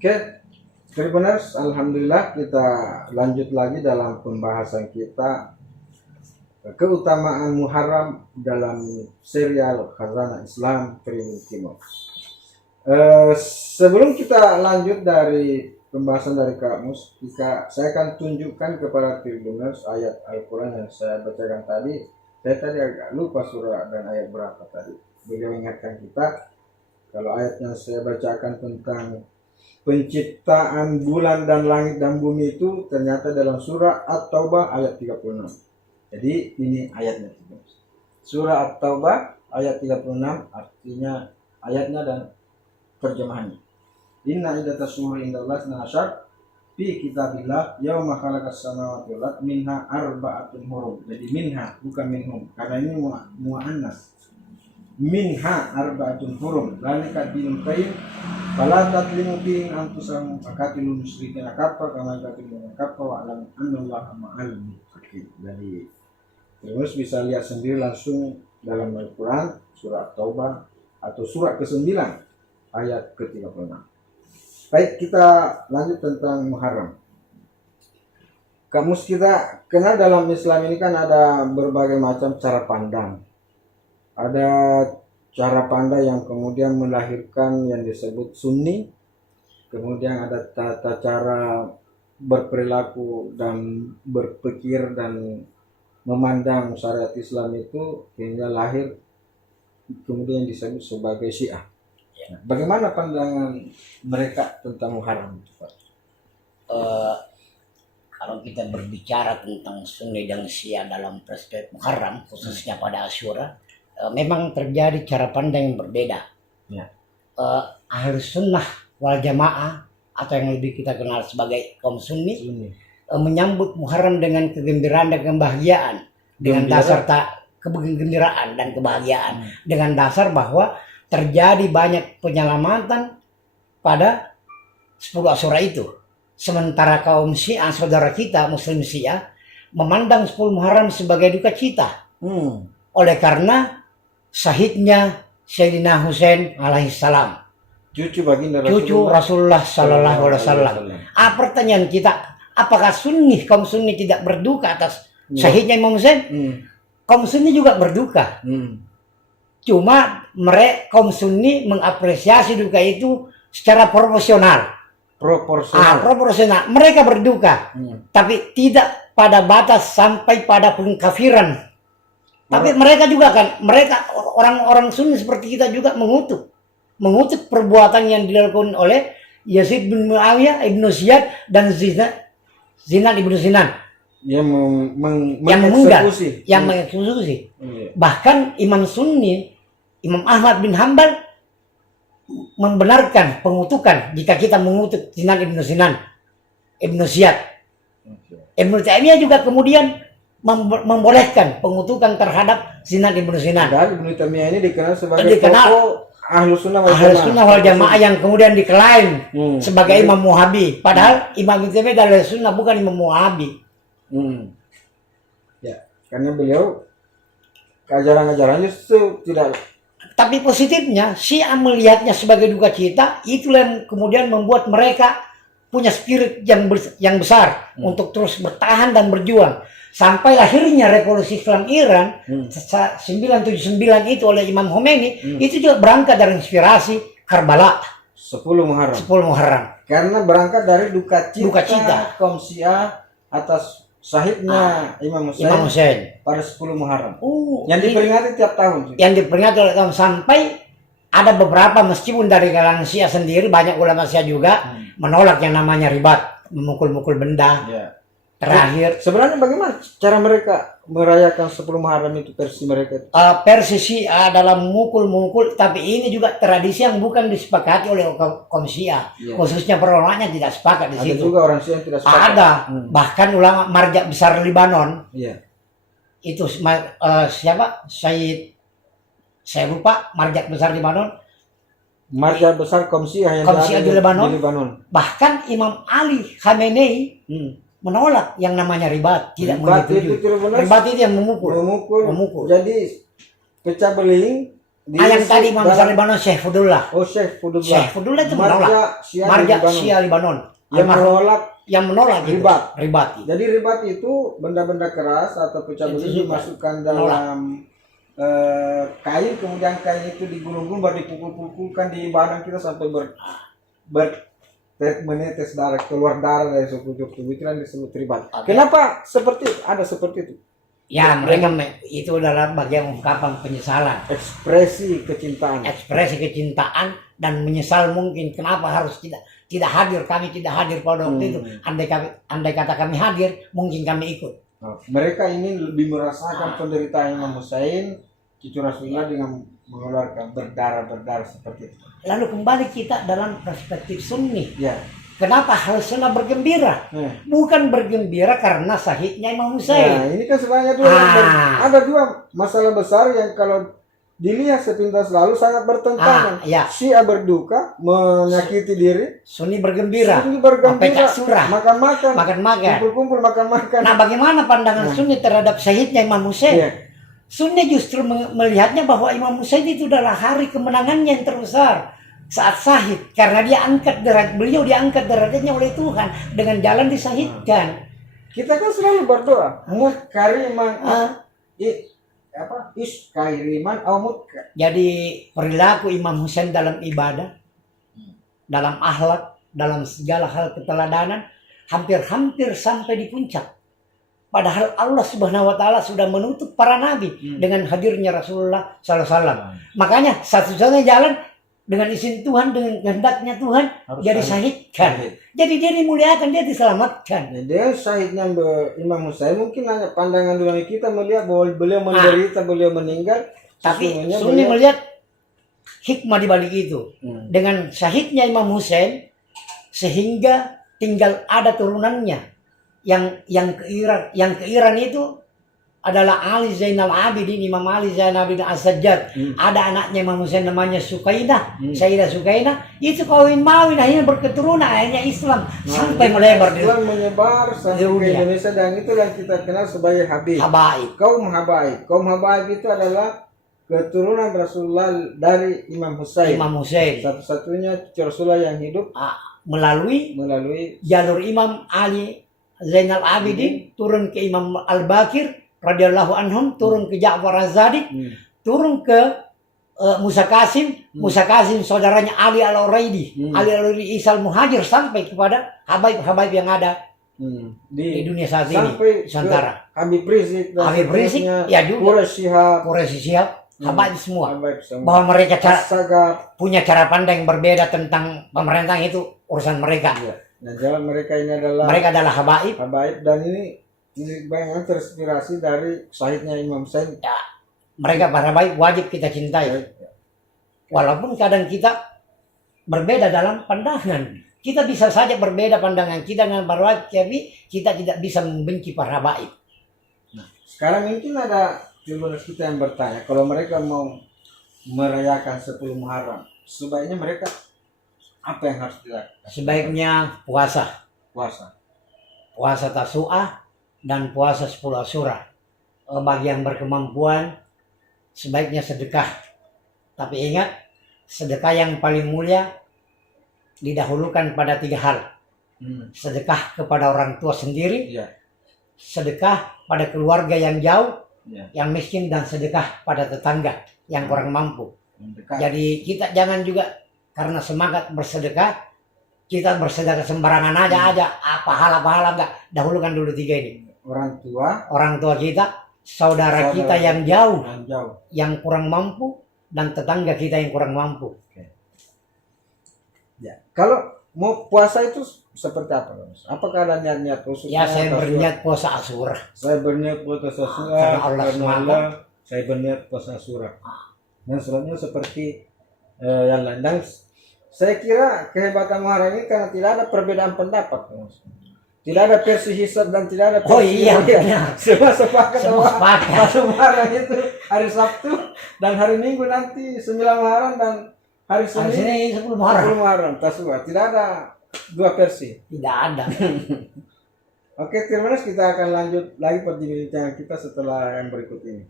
Oke, Tribuners, alhamdulillah kita lanjut lagi dalam pembahasan kita keutamaan Muharram dalam serial Khazanah Islam Tribun Timur. Sebelum kita lanjut dari pembahasan dari Kamus, saya akan tunjukkan kepada Tribuners ayat Al-Quran yang saya bacakan tadi. Saya tadi agak lupa surah dan ayat berapa tadi. Beliau ingatkan kita kalau ayat yang saya bacakan tentang penciptaan bulan dan langit dan bumi itu ternyata dalam surah At-Taubah ayat 36. Jadi ini ayatnya. Surah At-Taubah ayat 36 artinya ayatnya dan terjemahannya. Inna iddatas syuhuri indallahi 12 fi kitabillah yauma khalaqas samawati wal ardh minha arba'atun hurum. Jadi minha bukan minhum karena ini muannas. Minha arba'atun hurum zalika dinul qayyim fala tatlimu fihi anfusakum faqatilul musyrikina kaffa kama qatiluna kaffa wa alam annallaha ma'al muttaqin. Jadi terus bisa lihat sendiri langsung dalam Al-Quran surah Taubah atau surah ke-9 ayat ke-36. Baik, kita lanjut tentang Muharram. Kamus kita kenal dalam Islam ini kan ada berbagai macam cara pandang. Ada cara pandang yang kemudian melahirkan yang disebut Sunni, kemudian ada tata cara berperilaku dan berpikir dan memandang syariat Islam itu hingga lahir kemudian disebut sebagai Syiah. Bagaimana pandangan mereka tentang Muharram itu, Pak? Kalau kita berbicara tentang Sunni dan Syiah dalam perspektif Muharram, khususnya pada Asyura, memang terjadi cara pandang yang berbeda. Ya. Ahlus Sunnah wal Jamaah atau yang lebih kita kenal sebagai kaum Sunni, menyambut Muharram dengan kegembiraan dan kebahagiaan, dengan dasar kegembiraan dan kebahagiaan, dengan dasar bahwa terjadi banyak penyelamatan pada 10 Asyura itu. Sementara kaum Syiah, saudara kita Muslim Syiah, memandang 10 Muharram sebagai duka cita. Oleh karena syahidnya Sayyidina Husain alaihissalam, Cucu baginda Rasulullah sallallahu alaihi wasallam. Pertanyaan kita, apakah Sunni, kaum Sunni tidak berduka atas syahidnya Imam Husain? Kaum Sunni juga berduka. Cuma mereka kaum Sunni mengapresiasi duka itu secara proporsional. Mereka berduka, tapi tidak pada batas sampai pada pengkafiran. Tapi mereka juga orang-orang Sunni seperti kita juga mengutuk perbuatan yang dilakukan oleh Yazid bin Muawiyah ibnu Ziyad dan Zinan ibnu Zinan yang mengeksekusi. Bahkan Imam Sunni, Imam Ahmad bin Hanbal membenarkan pengutukan jika kita mengutuk Zinan ibnu Zinan, ibnu Ziyad. Ibnu Taimiyah juga kemudian membolehkan pengutukan terhadap Zinan ibnu Zinan. Dan Ibnu Taimiyah ini dikenal sebagai tokoh Ahlus Sunnah wal Jamaah yang kemudian diklaim sebagai Imam Muhabi. Padahal Imam Ibnu Taimiyah dari Sunnah bukan Imam Muhabi. Ya, karena beliau ajaran-ajarannya itu tidak. Tapi positifnya, Syiah melihatnya sebagai duka cita, itulah yang kemudian membuat mereka punya spirit yang besar untuk terus bertahan dan berjuang. Sampai lahirnya revolusi Islam Iran 979 itu oleh Imam Khomeini, itu juga berangkat dari inspirasi Karbala 10 Muharram. Karena berangkat dari duka cita kaum Syiah atas syahidnya Imam Husain pada 10 Muharram. Yang diperingati tiap tahun. Yang diperingati oleh tahun sampai ada beberapa, meskipun dari kalangan Syiah sendiri, banyak ulama Syiah juga menolak yang namanya ribat, memukul-mukul benda. Terakhir, sebenarnya bagaimana cara mereka merayakan 10 Muharram itu versi mereka? Versi Syiah dalam mukul-mukul, tapi ini juga tradisi yang bukan disepakati oleh kaum Syiah. Khususnya para ulamanya tidak sepakat di situ. Ada juga orang Syiah yang tidak sepakat. Ada, bahkan ulama marja besar Libanon. Itu siapa? Saya lupa marja besar Libanon. Marja besar kaum Syiah yang di Lebanon. Bahkan Imam Ali Khamenei menolak yang namanya ribat, tidak menyetujui. Ribat itu yang memukul. Jadi pecah beling Yang tadi Imam besar Lebanon Syekh Fudullah. Oh, Syekh Fudullah. Syekh Fudullah itu menolak. Marja Syiah Lebanon. Yang menolak gitu. Ribat. Jadi ribat itu benda-benda keras atau pecah beling dimasukkan dalam kain, kemudian kain itu digulung-gulung baru dipukul-pukulkan di badan kita sampai menetes darah, keluar darah dari sekujur tubuh, itu yang disebut ribat. Kenapa ada seperti itu? Ya, mereka itu adalah bagian ungkapan penyesalan, ekspresi kecintaan dan menyesal mungkin kenapa harus tidak hadir, kami tidak hadir pada waktu itu. Andai kata kami hadir, mungkin kami ikut. Mereka ingin lebih merasakan penderitaan Imam Husain, cucu Rasulullah, dengan mengeluarkan berdarah seperti itu. Lalu kembali kita dalam perspektif Sunni. Ya. Kenapa Ahlus Sunnah bergembira? Bukan bergembira karena syahidnya Imam Husain. Nah, ini kan sebenarnya ada dua masalah besar yang kalau dilihat sepintas lalu sangat bertentangan. Syiah berduka, menyakiti diri. Sunni bergembira. Makan-makan. Kumpul-kumpul makan-makan. Nah, bagaimana pandangan Sunni terhadap syahidnya Imam Husain? Sunni justru melihatnya bahwa Imam Husain itu adalah hari kemenangannya yang terbesar saat syahid, karena beliau diangkat derajatnya oleh Tuhan dengan jalan disahidkan. Kita kan selalu berdoa, Jadi perilaku Imam Husain dalam ibadah, dalam akhlak, dalam segala hal keteladanan hampir-hampir sampai di puncak. Padahal Allah Subhanahu wa taala sudah menutup para nabi dengan hadirnya Rasulullah sallallahu alaihi wasallam. Makanya satu-satunya jalan dengan izin Tuhan, dengan kehendaknya Tuhan, dia disahidkan. Jadi dia dimuliakan, dia diselamatkan. Jadi syahidnya Imam Husain mungkin hanya pandangan dunia kita melihat bahwa beliau menderita, beliau meninggal. Tapi Sunni melihat hikmah di balik itu. Dengan syahidnya Imam Husain, sehingga tinggal ada turunannya yang ke Iran itu adalah Ali Zainal Abidin, Imam Ali Zainal Abidin As-Sajjad. Ada anaknya Imam Husain namanya Sukainah, Sayyidah Sukainah. Itu kawin mawin, akhirnya berketurunan, akhirnya Islam sampai melebar. Islam menyebar sampai ke Indonesia, dan itu yang kita kenal sebagai Habaib. Kaum Habaib itu adalah keturunan Rasulullah dari Imam Husain. Satu-satunya Rasulullah yang hidup melalui jalur Imam Ali Zainal Abidin, turun ke Imam Al-Bakir radhiyallahu anhum, turun ke Ja'far Az-Sadiq, turun ke Musa Qasim, saudaranya Ali Al-Uraidi, Ali Al-Uraidi Isal Muhajir, sampai kepada habaib yang ada di dunia saat ini, Nusantara. Habib Rizik, ya juga, Quraisy Shihab, habaib semua. Bahwa mereka punya cara pandang yang berbeda tentang pemerintahan, itu urusan mereka. Nah, jalan mereka adalah habaib, dan ini banyak terinspirasi dari syahidnya Imam Husain. Ya, mereka para habaib wajib kita cintai. Walaupun kadang kita berbeda dalam pandangan. Kita bisa saja berbeda pandangan kita dengan para habaib, tapi kita tidak bisa membenci para habaib. Nah, sekarang mungkin ada jurnalis kita yang bertanya, kalau mereka mau merayakan 10 Muharram, sebaiknya mereka apa yang harus dilakukan? Sebaiknya puasa Tasu'ah dan puasa 10 Asyura. Bagi yang berkemampuan, sebaiknya sedekah. Tapi ingat, sedekah yang paling mulia didahulukan pada 3 hal. Sedekah kepada orang tua sendiri, sedekah pada keluarga yang jauh, yang miskin, dan sedekah pada tetangga yang kurang mampu. Jadi kita jangan juga karena semangat bersedekah, kita bersedekah sembarangan aja, pahala enggak. Dahulukan dulu 3 ini. Orang tua kita, saudara kita yang jauh, yang kurang mampu, dan tetangga kita yang kurang mampu. Ya. Kalau mau puasa itu seperti apa, Mas? Apakah ada niat-niat khusus? Ya, saya berniat puasa Asyura. Saya berniat puasa Asyura karena Allah. Saya berniat puasa Asyura. Dan selanjutnya seperti yang lain. Dan saya kira kehebatan Muharram ini karena tidak ada perbedaan pendapat, Mas. Tidak ada versi hisab dan tidak ada versi benar. Semua sepakat bahwa Muharram itu hari Sabtu dan hari Minggu nanti 9 Muharram, dan hari Senin 10 Muharram. Tasu'a. Tidak ada 2 versi. Tidak ada. Oke, terima kasih. Kita akan lanjut lagi perbincangan kita setelah yang berikut ini.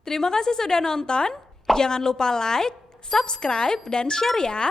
Terima kasih sudah nonton. Jangan lupa like, subscribe, dan share ya.